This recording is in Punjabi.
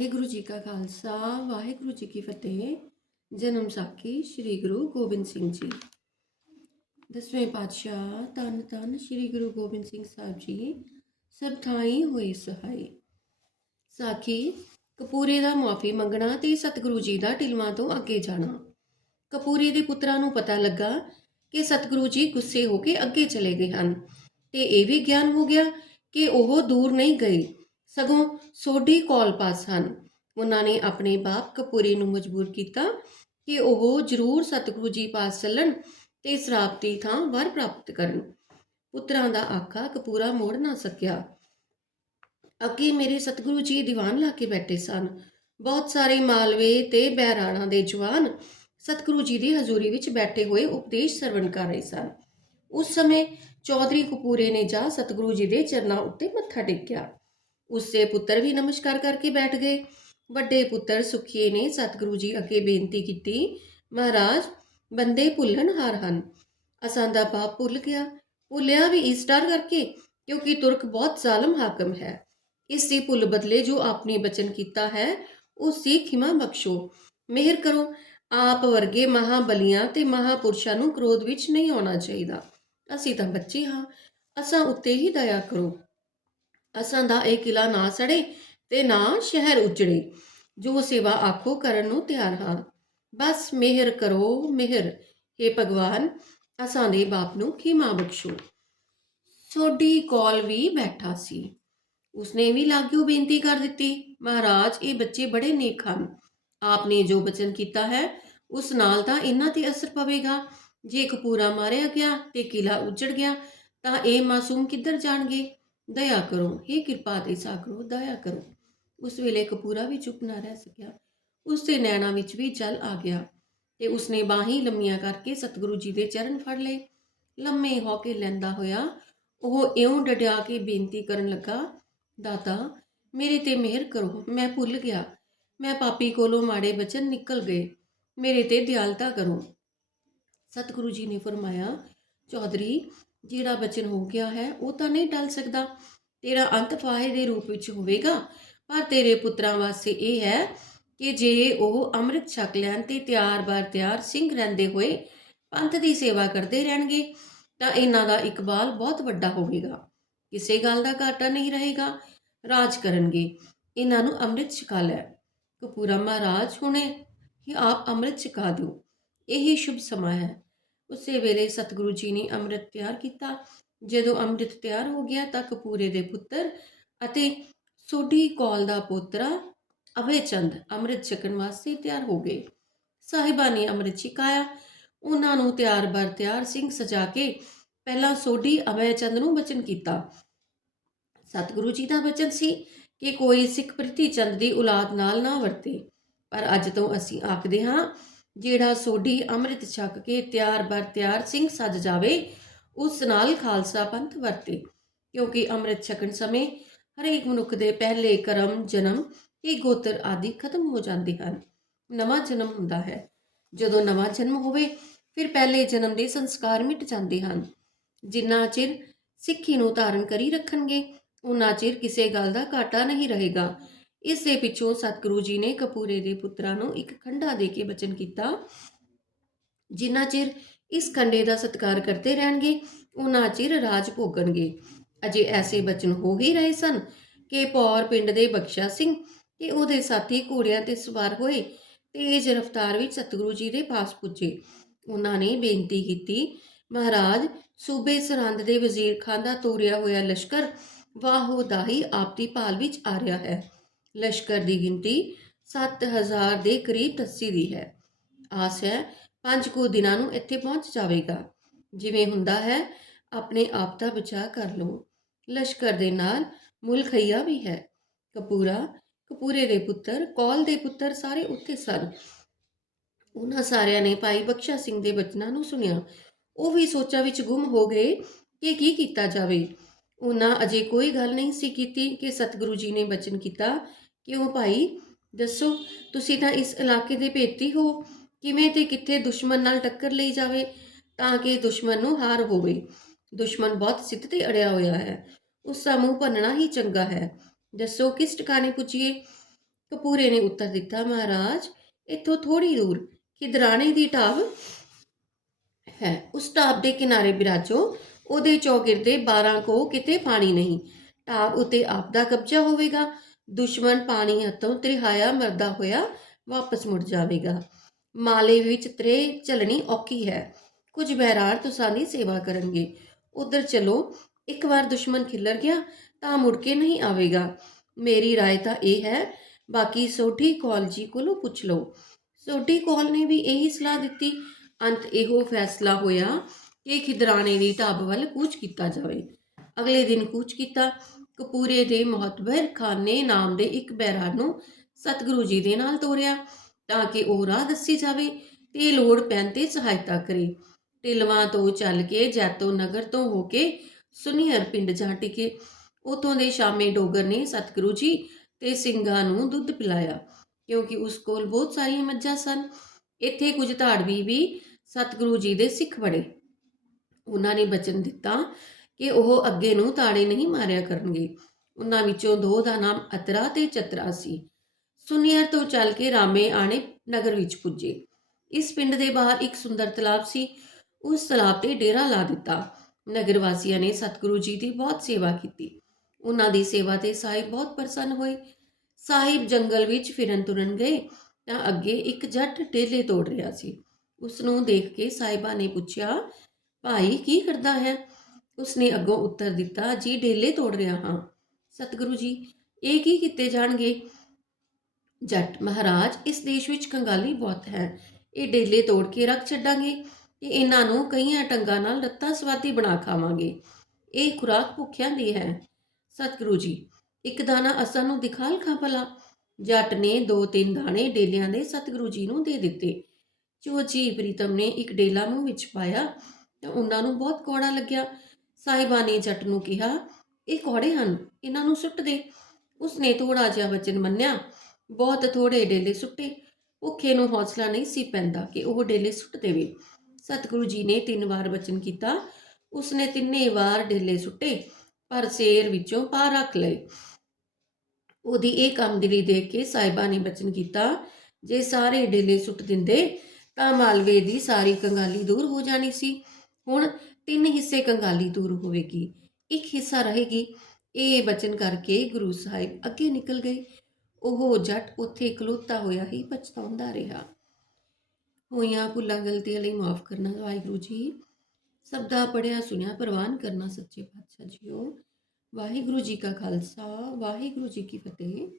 ਵਾਹਿਗੁਰੂ ਜੀ ਕਾ ਖਾਲਸਾ, ਵਾਹਿਗੁਰੂ ਜੀ ਕੀ ਫਤਿਹ। ਜਨਮ ਸਾਖੀ ਸ੍ਰੀ ਗੁਰੂ ਗੋਬਿੰਦ ਸਿੰਘ ਜੀ। ਦਸਵੇਂ ਪਾਤਸ਼ਾਹ ਤਨ ਤਨ ਸ੍ਰੀ ਗੁਰੂ ਗੋਬਿੰਦ ਸਿੰਘ ਸਾਹਿਬ ਜੀ, ਸਭ ਥਾਈ ਹੋਏ ਸਹਾਈ। ਸਾਖੀ, ਕਪੂਰੇ ਦਾ ਮੁਆਫੀ ਮੰਗਣਾ ਤੇ ਸਤਿਗੁਰੂ ਜੀ ਦਾ ਢਿਲਵਾਂ ਤੋਂ ਅੱਗੇ ਜਾਣਾ। ਕਪੂਰੇ ਦੇ ਪੁੱਤਰਾਂ ਨੂੰ ਪਤਾ ਲੱਗਾ ਕਿ ਸਤਿਗੁਰੂ ਜੀ ਗੁੱਸੇ ਹੋ ਕੇ ਅੱਗੇ ਚਲੇ ਗਏ ਹਨ ਤੇ ਇਹ ਵੀ ਗਿਆਨ ਹੋ ਗਿਆ ਕਿ ਉਹ ਦੂਰ ਨਹੀਂ ਗਏ। ਸਗੋਂ ਸੋਢੀ ਕੋਲ ਪਾਸ ਹਨ। ਉਹਨਾਂ ਨੇ ਆਪਣੇ ਬਾਪ ਕਪੂਰੇ ਨੂੰ ਮਜਬੂਰ ਕੀਤਾ ਕਿ ਉਹ ਜ਼ਰੂਰ ਸਤਿਗੁਰੂ ਜੀ ਪਾਸ ਚੱਲਣ ਤੇ ਸਰਾਪਤੀ ਥਾਂ ਵਰ ਪ੍ਰਾਪਤ ਕਰਨ। ਪੁੱਤਰਾਂ ਦਾ ਆਖਾ ਕਪੂਰਾ ਮੋੜ ਨਾ ਸਕਿਆ। ਅੱਗੇ ਮੇਰੇ ਸਤਿਗੁਰੂ ਜੀ ਦੀਵਾਨ ਲਾ ਕੇ ਬੈਠੇ ਸਨ। ਬਹੁਤ ਸਾਰੇ ਮਾਲਵੇ ਤੇ ਬਹਿਰਾਣਾ ਦੇ ਜਵਾਨ ਸਤਿਗੁਰੂ ਜੀ ਦੀ ਹਜ਼ੂਰੀ ਵਿੱਚ ਬੈਠੇ ਹੋਏ ਉਪਦੇਸ਼ ਸਰਵਣ ਕਰ ਰਹੇ ਸਨ। ਉਸ ਸਮੇਂ ਚੌਧਰੀ ਕਪੂਰੇ ਨੇ ਜਾ ਸਤਿਗੁਰੂ ਜੀ ਦੇ ਚਰਨਾਂ ਉੱਤੇ ਮੱਥਾ ਟੇਕਿਆ। ਉਸਦੇ ਪੁੱਤਰ ਵੀ ਨਮਸਕਾਰ ਕਰਕੇ ਬੈਠ ਗਏ। ਵੱਡੇ ਪੁੱਤਰ ਸੁਖੀਏ ਨੇ ਸਤਿਗੁਰੂ ਜੀ ਅੱਗੇ ਬੇਨਤੀ ਕੀਤੀ, ਮਹਾਰਾਜ, ਬੰਦੇ ਭੁੱਲਣਹਾਰ ਹਨ। ਅਸਾਂ ਦਾ ਪਾਪ ਭੁੱਲ ਗਿਆ। ਭੁੱਲਿਆ ਵੀ ਇਸ ਡਰ ਕਰਕੇ ਕਿਉਂਕਿ ਤੁਰਕ ਬਹੁਤ ਜ਼ਾਲਮ ਹਾਕਮ ਹੈ। ਇਸ ਦੀ ਭੁੱਲ ਬਦਲੇ ਜੋ ਆਪਣੀ ਬਚਨ ਕੀਤਾ ਹੈ, ਉਸ ਦੀ ਖਿਮਾ ਬਖਸ਼ੋ। ਮਿਹਰ ਕਰੋ, ਆਪ ਵਰਗੇ ਮਹਾਬਲੀਆਂ ਤੇ ਮਹਾਪੁਰਸ਼ਾਂ ਨੂੰ ਕ੍ਰੋਧ ਵਿੱਚ ਨਹੀਂ ਆਉਣਾ ਚਾਹੀਦਾ। ਅਸੀਂ ਤਾਂ ਬੱਚੇ ਹਾਂ। ਅਸਾਂ ਉੱਤੇ ਹੀ ਦਇਆ ਕਰੋ। ਅਸਾਂ ਦਾ ਇਹ ਕਿਲਾ ਨਾ ਸੜੇ ਤੇ ਨਾ ਸ਼ਹਿਰ ਉਜੜੇ। ਜੋ ਸੇਵਾ ਆਖੋ ਕਰਨ ਨੂੰ ਤਿਆਰ ਹਾਂ। ਬਸ ਮਿਹਰ ਕਰੋ, ਮਿਹਰ। हे ਭਗਵਾਨ, ਅਸਾਂ ਦੇ ਬਾਪ ਨੂੰ ਖਿਮਾ ਬਖਸ਼ੋ। ਸੋਢੀ ਕੋਲ ਵੀ ਬੈਠਾ ਸੀ। ਉਸਨੇ ਵੀ ਲਾਗਿਓ ਬੇਨਤੀ ਕਰ ਦਿੱਤੀ, ਮਹਾਰਾਜ, ਇਹ ਬੱਚੇ ਬੜੇ ਨੇਕ ਹਨ। ਆਪਨੇ ਜੋ ਬਚਨ ਕੀਤਾ ਹੈ, ਉਸ ਨਾਲ ਤਾਂ ਇਹਨਾਂ ਤੇ ਅਸਰ ਪਵੇਗਾ। ਜੇ ਕਪੂਰਾ ਮਾਰਿਆ ਗਿਆ ਤੇ ਕਿਲਾ ਉਜੜ ਗਿਆ, ਤਾਂ ਇਹ ਮਾਸੂਮ ਕਿੱਧਰ ਜਾਣਗੇ? ਦਇਆ ਕਰੋ हे ਕਿਰਪਾ ਦੇ ਸਾਗਰੋ, ਦਇਆ ਕਰੋ। ਉਸ ਵੇਲੇ ਕਪੂਰਾ ਵੀ ਚੁੱਪ ਨਾ ਰਹਿ ਸਕਿਆ। ਉਸ ਦੇ ਨੈਣਾ ਵਿੱਚ ਵੀ ਜਲ ਆ ਗਿਆ ਤੇ ਉਸਨੇ ਬਾਹੀਂ ਲੰਮੀਆਂ ਕਰਕੇ ਸਤਿਗੁਰੂ ਜੀ ਦੇ ਚਰਨ ਫੜ ਲਏ। ਲੰਮੇ ਹੋ ਕੇ ਲੈਂਦਾ ਹੋਇਆ, ਉਹ ਇਉਂ ਡਟਿਆ ਕੇ ਬੇਨਤੀ ਕਰਨ ਲੱਗਾ, ਦਾਤਾ, ਮੇਰੇ ਤੇ ਮਿਹਰ ਕਰੋ, ਮੈਂ ਭੁੱਲ ਗਿਆ। ਮੈਂ ਪਾਪੀ ਕੋਲੋਂ ਮਾੜੇ ਬਚਨ ਨਿਕਲ ਗਏ। ਮੇਰੇ ਤੇ ਦਿਆਲਤਾ ਕਰੋ। ਸਤਿਗੁਰੂ ਜੀ ਨੇ ਫਰਮਾਇਆ, ਚੌਧਰੀ ਜਿਹੜਾ ਬਚਨ ਹੋ ਗਿਆ ਹੈ, ਉਹ ਤਾਂ ਨਹੀਂ ਟਲ ਸਕਦਾ। ਤੇਰਾ ਅੰਤ ਫਾਹੇ ਦੇ ਰੂਪ ਵਿੱਚ ਹੋਵੇਗਾ। ਪਰ ਤੇਰੇ ਪੁੱਤਰਾਂ ਵਾਸਤੇ ਇਹ ਹੈ ਕਿ ਜੇ ਉਹ ਅੰਮ੍ਰਿਤ ਛਕ ਲੈਣ ਤੇ ਤਿਆਰ ਬਾਰ ਤਿਆਰ ਸਿੰਘ ਰਹਿੰਦੇ ਹੋਏ ਪੰਥ ਦੀ ਸੇਵਾ ਕਰਦੇ ਰਹਿਣਗੇ, ਤਾਂ ਇਹਨਾਂ ਦਾ ਇਕਬਾਲ ਬਹੁਤ ਵੱਡਾ ਹੋਵੇਗਾ। ਕਿਸੇ ਗੱਲ ਦਾ ਘਾਟਾ ਨਹੀਂ ਰਹੇਗਾ। ਰਾਜ ਕਰਨਗੇ। ਇਹਨਾਂ ਨੂੰ ਅੰਮ੍ਰਿਤ ਛਕਾ ਲੈ। ਕਪੂਰਾ ਮਹਾਰਾਜ ਹੁਣੇ ਹੀ ਆਪ ਅੰਮ੍ਰਿਤ ਛਕਾ ਦਿਓ। ਇਹੀ ਸ਼ੁਭ ਸਮਾਂ ਹੈ। ਉਸੇ ਵੇਲੇ ਸਤਿਗੁਰੂ ਜੀ ਨੇ ਅੰਮ੍ਰਿਤ ਤਿਆਰ ਕੀਤਾ। ਜਦੋਂ ਅੰਮ੍ਰਿਤ ਤਿਆਰ ਹੋ ਗਿਆ ਤਾਂ ਕਪੂਰੇ ਦੇ ਪੁੱਤਰ ਅਤੇ ਸੋਢੀ ਕੌਲ ਦਾ ਪੋਤਰਾ ਅਭੇ ਅੰਮ੍ਰਿਤ ਛਕਣ ਵਾਸਤੇ ਤਿਆਰ ਹੋ ਗਏ। ਸਾਹਿਬਾਂ ਨੇ ਅੰਮ੍ਰਿਤ ਛਕਾਇਆ। ਉਹਨਾਂ ਨੂੰ ਤਿਆਰ ਬਰ ਤਿਆਰ ਸਿੰਘ ਸਜਾ ਕੇ ਪਹਿਲਾਂ ਸੋਢੀ ਅਭੈ ਚੰਦ ਨੂੰ ਬਚਨ ਕੀਤਾ। ਸਤਿਗੁਰੂ ਜੀ ਦਾ ਬਚਨ ਸੀ ਕਿ ਕੋਈ ਸਿੱਖ ਪ੍ਰੀਤੀ ਚੰਦ ਦੀ ਔਲਾਦ ਨਾਲ ਨਾ ਵਰਤੇ। ਪਰ ਅੱਜ ਤੋਂ ਅਸੀਂ ਆਖਦੇ ਹਾਂ ਜਿਹੜਾ ਸੋਢੀ ਅੰਮ੍ਰਿਤ ਛਕ ਕੇ ਤਿਆਰ ਬਰ ਤਿਆਰ ਸਿੰਘ ਸਜ ਜਾਵੇ, ਉਸ ਨਾਲ ਖਾਲਸਾ ਪੰਥ ਵਰਤੇ। ਕਿਉਂਕਿ ਅੰਮ੍ਰਿਤ ਛਕਣ ਸਮੇਂ ਹਰੇਕ ਮਨੁੱਖ ਦੇ ਪਹਿਲੇ ਕਰਮ, ਜਨਮ ਤੇ ਗੋਤਰ ਆਦਿ ਖਤਮ ਹੋ ਜਾਂਦੇ ਹਨ। ਨਵਾਂ ਜਨਮ ਹੁੰਦਾ ਹੈ। ਜਦੋਂ ਨਵਾਂ ਜਨਮ ਹੋਵੇ, ਫਿਰ ਪਹਿਲੇ ਜਨਮ ਦੇ ਸੰਸਕਾਰ ਮਿਟ ਜਾਂਦੇ ਹਨ। ਜਿੰਨਾ ਚਿਰ ਸਿੱਖੀ ਨੂੰ ਧਾਰਨ ਕਰੀ ਰੱਖਣਗੇ ਉਨਾ ਚਿਰ ਕਿਸੇ ਗੱਲ ਦਾ ਘਾਟਾ ਨਹੀਂ ਰਹੇਗਾ। ਇਸ ਦੇ ਪਿੱਛੋਂ ਸਤਿਗੁਰੂ ਜੀ ਨੇ ਕਪੂਰੇ ਦੇ ਪੁੱਤਰਾਂ ਨੂੰ ਇੱਕ ਖੰਡਾ ਦੇ ਕੇ ਬਚਨ ਕੀਤਾ। ਜਿੰਨਾ ਚਿਰ ਇਸ ਖੰਡੇ ਦਾ ਸਤਿਕਾਰ ਕਰਦੇ ਰਹਿਣਗੇ ਉਹਨਾਂ ਚਿਰ ਰਾਜ ਭੋਗਣਗੇ। ਅਜੇ ਐਸੇ ਬਚਨ ਹੋ ਹੀ ਰਹੇ ਸਨ ਕਿ ਪੌਰ ਪਿੰਡ ਦੇ ਬਖਸ਼ਾ ਸਿੰਘ ਤੇ ਉਹਦੇ ਸਾਥੀ ਘੋੜਿਆਂ ਤੇ ਸਵਾਰ ਹੋਏ ਤੇਜ਼ ਰਫ਼ਤਾਰ ਵਿੱਚ ਸਤਿਗੁਰੂ ਜੀ ਦੇ ਪਾਸ ਪੁੱਜੇ। ਉਹਨਾਂ ਨੇ ਬੇਨਤੀ ਕੀਤੀ, ਮਹਾਰਾਜ, ਸੂਬੇ ਸਰਹੰਦ ਦੇ ਵਜ਼ੀਰ ਖਾਨ ਦਾ ਤੋਰਿਆ ਹੋਇਆ ਲਸ਼ਕਰ ਵਾਹੋ ਦਾਹੀ ਆਪ ਦੀ ਭਾਲ ਵਿੱਚ ਆ ਰਿਹਾ ਹੈ। ਲਸ਼ਕਰ ਦੀ ਗਿਣਤੀ 7000 ਦੇ ਕਰੀਬ ਦੱਸੀ ਦੀ ਹੈ। ਆਸ ਹੈ ਪੰਜ ਕੁ ਦਿਨਾਂ ਨੂੰ ਇੱਥੇ ਪਹੁੰਚ ਜਾਵੇਗਾ। ਜਿਵੇਂ ਹੁੰਦਾ ਹੈ, ਆਪਣੇ ਆਪ ਦਾ ਬਚਾਅ ਕਰ ਲਓ। ਲਸ਼ਕਰ ਦੇ ਨਾਲ ਮੁਲਖਈਆ ਵੀ ਹੈ। ਕਪੂਰਾ, ਕਪੂਰੇ ਦੇ ਪੁੱਤਰ, ਕੌਲ ਦੇ ਪੁੱਤਰ ਸਾਰੇ ਉੱਥੇ ਸਨ। ਉਹਨਾਂ ਸਾਰਿਆਂ ਨੇ ਭਾਈ ਬਖਸ਼ਾ ਸਿੰਘ ਦੇ ਬਚਨਾਂ ਨੂੰ ਸੁਣਿਆ। ਉਹ ਵੀ ਸੋਚਾਂ ਵਿੱਚ ਗੁੰਮ ਹੋ ਗਏ ਕਿ ਕੀ ਕੀਤਾ ਜਾਵੇ। ਉਹਨਾਂ ਅਜੇ ਕੋਈ ਗੱਲ ਨਹੀਂ ਸੀ ਕੀਤੀ ਕਿ ਸਤਿਗੁਰੂ ਜੀ ਨੇ ਬਚਨ ਕੀਤਾ ਕਿਉਂ ਭਾਈ, ਦੱਸੋ, ਤੁਸੀਂ ਤਾਂ ਇਸ ਇਲਾਕੇ ਦੇ ਭੇਤੀ ਹੋ, ਕਿਵੇਂ ਤੇ ਕਿੱਥੇ ਦੁਸ਼ਮਣ ਨਾਲ ਟੱਕਰ ਲਈ ਜਾਵੇ ਤਾਂ ਕਿ ਦੁਸ਼ਮਣ ਨੂੰ ਹਾਰ ਹੋਵੇ। ਦੁਸ਼ਮਣ ਬਹੁਤ ਸਿੱਧ ਤੇ ਅੜਿਆ ਹੋਇਆ ਹੈ। ਉਸ ਦਾ ਮੂੰਹ ਭੰਨਣਾ ਹੀ ਚੰਗਾ ਹੈ। ਦੱਸੋ, ਕਿਸ ਟਿਕਾਣੇ ਪੁੱਜੀਏ? ਕਪੂਰੇ ਨੇ ਉੱਤਰ ਦਿੱਤਾ, ਮਹਾਰਾਜ, ਇੱਥੋਂ ਥੋੜੀ ਦੂਰ, ਖਿਦਰਾਣੇ ਦੀ ਢਾਬ ਹੈ। ਉਸ ਢਾਬ ਦੇ ਕਿਨਾਰੇ ਬਿਰਾਜੋ, ਉਹਦੇ ਚੌਗਿਰਦੇ 12 ਕੋ ਕਿਤੇ ਪਾਣੀ ਨਹੀਂ। ਢਾਬ ਉਤੇ ਆਪ ਦਾ ਕਬਜ਼ਾ ਹੋਵੇਗਾ। ਦੁਸ਼ਮਣ ਪਾਣੀ ਹੱਥੋਂ ਤ੍ਰਿਹਾਇਆ ਮਰਦਾ ਹੋਇਆ ਵਾਪਸ ਮੁੜ ਜਾਵੇਗਾ। ਮਾਲੇ ਵਿੱਚ ਤਰੇ ਚੱਲਣੀ ਔਖੀ ਹੈ। ਕੁਝ ਬਹਿਰਾਰ ਤੁਸਾਂ ਸੇਵਾ ਕਰਨਗੇ। ਉਧਰ ਚਲੋ, ਇੱਕ ਵਾਰ ਦੁਸ਼ਮਣ ਖਿੱਲਰ ਗਿਆ ਤਾਂ ਮੁੜ ਕੇ ਨਹੀਂ ਆਵੇਗਾ। ਮੇਰੀ ਰਾਏ ਤਾਂ ਇਹ ਹੈ, ਬਾਕੀ ਸੋਢੀ ਕੌਲ ਜੀ ਕੋਲੋਂ ਪੁੱਛ ਲਓ। ਸੋਢੀ ਕੌਲ ਨੇ ਵੀ ਇਹੀ ਸਲਾਹ ਦਿੱਤੀ। ਅੰਤ ਇਹੋ ਫੈਸਲਾ ਹੋਇਆ ਕਿ ਖਿਦਰਾਣੇ ਦੀ ਢਾਬ ਵੱਲ ਕੂਚ ਕੀਤਾ ਜਾਵੇ। ਅਗਲੇ ਦਿਨ ਕੂਚ ਕੀਤਾ। ਕਪੂਰੇ ਦੇ ਮਹਤਬਰ ਖਾਨੇ ਨਾਮ ਦੇ ਇੱਕ ਬਹਿਰਾਰ ਨੂੰ ਸਤਿਗੁਰੂ ਜੀ ਦੇ ਨਾਲ ਤੋਰਿਆ ਤਾਂ ਕਿ ਉਹ ਰਾਹ ਦੱਸੀ ਜਾਵੇ ਤੇ ਲੋੜ ਪੈਣ ਤੇ ਸਹਾਇਤਾ ਕਰੇ। ਢਿਲਵਾਂ ਤੋਂ ਚੱਲ ਕੇ ਜੈਤੋ ਨਗਰ ਤੋਂ ਹੋ ਕੇ ਸੁਨੀਹਰ ਪਿੰਡ ਜਾ ਟਿਕੇ। ਉਥੋਂ ਦੇ ਸ਼ਾਮੇ ਡੋਗਰ ਨੇ ਸਤਿਗੁਰੂ ਜੀ ਤੇ ਸਿੰਘਾਂ ਨੂੰ ਦੁੱਧ ਪਿਲਾਇਆ ਕਿਉਂਕਿ ਉਸ ਕੋਲ ਬਹੁਤ ਸਾਰੀਆਂ ਮੱਝਾਂ ਸਨ। ਇੱਥੇ ਕੁਝ ਧਾੜਵੀ ਵੀ ਸਤਿਗੁਰੂ ਜੀ ਦੇ ਸਿੱਖ ਬਣੇ। ਉਹਨਾਂ ਨੇ ਬਚਨ ਦਿੱਤਾ ਕਿ ਉਹ ਅੱਗੇ ਨੂੰ ਤਾੜੇ ਨਹੀਂ ਮਾਰਿਆ ਕਰਨਗੇ। ਉਹਨਾਂ ਵਿੱਚੋਂ ਦੋ ਦਾ ਨਾਮ ਅਤਰਾ ਤੇ ਚਤਰਾ ਸੀ। ਸੁਨੀਅਰ ਤੋਂ ਚੱਲ ਕੇ ਰਾਮੇ ਆਣੇ ਨਗਰ ਵਿੱਚ ਪੁੱਜੇ। ਇਸ ਪਿੰਡ ਦੇ ਬਾਹਰ ਇੱਕ ਸੁੰਦਰ ਤਲਾਬ ਸੀ। ਉਸ ਤਲਾਬ ਤੇ ਡੇਰਾ ਲਾ ਦਿੱਤਾ। ਨਗਰ ਵਾਸੀਆਂ ਨੇ ਸਤਿਗੁਰੂ ਜੀ ਦੀ ਬਹੁਤ ਸੇਵਾ ਕੀਤੀ। ਉਹਨਾਂ ਦੀ ਸੇਵਾ ਤੇ ਸਾਹਿਬ ਬਹੁਤ ਪ੍ਰਸੰਨ ਹੋਏ। ਸਾਹਿਬ ਜੰਗਲ ਵਿੱਚ ਫਿਰਨ ਤੁਰਨ ਗਏ ਤਾਂ ਅੱਗੇ ਇੱਕ ਜੱਟ ਡੇਲੇ ਤੋੜ ਰਿਹਾ ਸੀ। ਉਸ ਨੂੰ ਦੇਖ ਕੇ ਸਾਹਿਬਾ ਨੇ ਪੁੱਛਿਆ, ਭਾਈ, ਕੀ ਕਰਦਾ ਹੈ? ਉਸਨੇ ਅੱਗੋਂ ਉੱਤਰ ਦਿੱਤਾ, ਜੀ, ਡੇਲੇ ਤੋੜ ਰਿਹਾ ਹਾਂ। ਸਤਿਗੁਰੂ ਜੀ, ਇਹ ਕੀ ਕੀਤੇ ਜਾਣਗੇ? ਜੱਟ, ਮਹਾਰਾਜ, ਇਸ ਦੇਸ਼ ਵਿੱਚ ਕੰਗਾਲੀ ਬਹੁਤ ਹੈ। ਇਹ ਡੇਲੇ ਤੋੜ ਕੇ ਰੱਖ ਛੱਡਾਂਗੇ ਤੇ ਇਹਨਾਂ ਨੂੰ ਕਈਆਂ ਟੰਗਾਂ ਨਾਲ ਲੱਤਾਂ ਸਵਾਦੀ ਬਣਾ ਖਾਵਾਂਗੇ। ਇਹ ਖੁਰਾਕ ਭੁੱਖਿਆਂ ਦੀ ਹੈ। ਸਤਿਗੁਰੂ ਜੀ, ਇੱਕ ਦਾਣਾ ਅਸਾਂ ਨੂੰ ਦਿਖਾਲ ਖਾ ਭਲਾ? ਜੱਟ ਨੇ ਦੋ ਤਿੰਨ ਦਾਣੇ ਡੇਲਿਆਂ ਦੇ ਸਤਿਗੁਰੂ ਜੀ ਨੂੰ ਦੇ ਦਿੱਤੇ। ਜੋ ਜੀ ਪ੍ਰੀਤਮ ਨੇ ਇੱਕ ਡੇਲਾ ਮੂੰਹ ਵਿੱਚ ਪਾਇਆ ਤਾਂ ਉਹਨਾਂ ਨੂੰ ਬਹੁਤ ਕੌੜਾ ਲੱਗਿਆ। ਸਾਹਿਬਾ ਨੇ ਜੱਟ ਨੂੰ ਕਿਹਾ, ਇਹ ਕੌੜੇ ਹਨ, ਇਹਨਾਂ ਨੂੰ ਸੁੱਟ ਦੇ। ਉਸਨੇ ਥੋੜਾ ਜਿਹਾ ਵਚਨ ਮੰਨਿਆ। ਬਹੁਤ ਥੋੜੇ ਡੇਲੇ ਸੁੱਟੇ। ਭੁੱਖੇ ਨੂੰ ਹੌਸਲਾ ਨਹੀਂ ਸੀ ਪੈਂਦਾ ਕਿ ਉਹ ਡੇਲੇ ਸੁੱਟ ਦੇਵੇ। ਸਤਿਗੁਰੂ ਜੀ ਨੇ ਤਿੰਨ ਵਾਰ ਵਚਨ ਕੀਤਾ। ਉਸਨੇ ਤਿੰਨੇ ਵਾਰ ਡੇਲੇ ਸੁੱਟੇ, ਪਰ ਸੇਰ ਵਿੱਚੋਂ ਪਾ ਰੱਖ ਲਏ। ਉਹਦੀ ਇਹ ਕੰਮਦਿਲੀ ਦੇਖ ਕੇ ਸਾਹਿਬਾ ਨੇ ਵਚਨ ਕੀਤਾ, ਜੇ ਸਾਰੇ ਡੇਲੇ ਸੁੱਟ ਦਿੰਦੇ, ਤਾਂ ਮਾਲਵੇ ਦੀ ਸਾਰੀ ਕੰਗਾਲੀ ਦੂਰ ਹੋ ਜਾਣੀ ਸੀ। ਹੁਣ ਤਿੰਨ ਹਿੱਸੇ ਕੰਗਾਲੀ ਦੂਰ ਹੋਵੇਗੀ। ਇੱਕ ਹਿੱਸਾ ਰਹੇਗੀ। ਇਹ ਬਚਨ ਕਰਕੇ ਗੁਰੂ ਸਾਹਿਬ ਅੱਗੇ ਨਿਕਲ ਗਏ। ਉਹ ਜੱਟ ਉੱਥੇ ਇਕਲੋਤਾ ਹੋਇਆ ਹੀ ਪਛਤਾਉਂਦਾ ਰਿਹਾ। ਹੋਈਆਂ ਭੁੱਲਾਂ, ਗਲਤੀਆਂ ਲਈ ਮਾਫ ਕਰਨਾ, ਵਾਹਿਗੁਰੂ ਜੀ। ਸਭ ਦਾ ਪੜਿਆ ਸੁਣਿਆ, ਪ੍ਰਵਾਨ ਕਰਨਾ ਸੱਚੇ ਪਾਤਸ਼ਾਹ ਜੀਓ। ਵਾਹਿਗੁਰੂ ਜੀ ਕਾ ਖਾਲਸਾ, ਵਾਹਿਗੁਰੂ ਜੀ ਕੀ ਫਤਿਹ।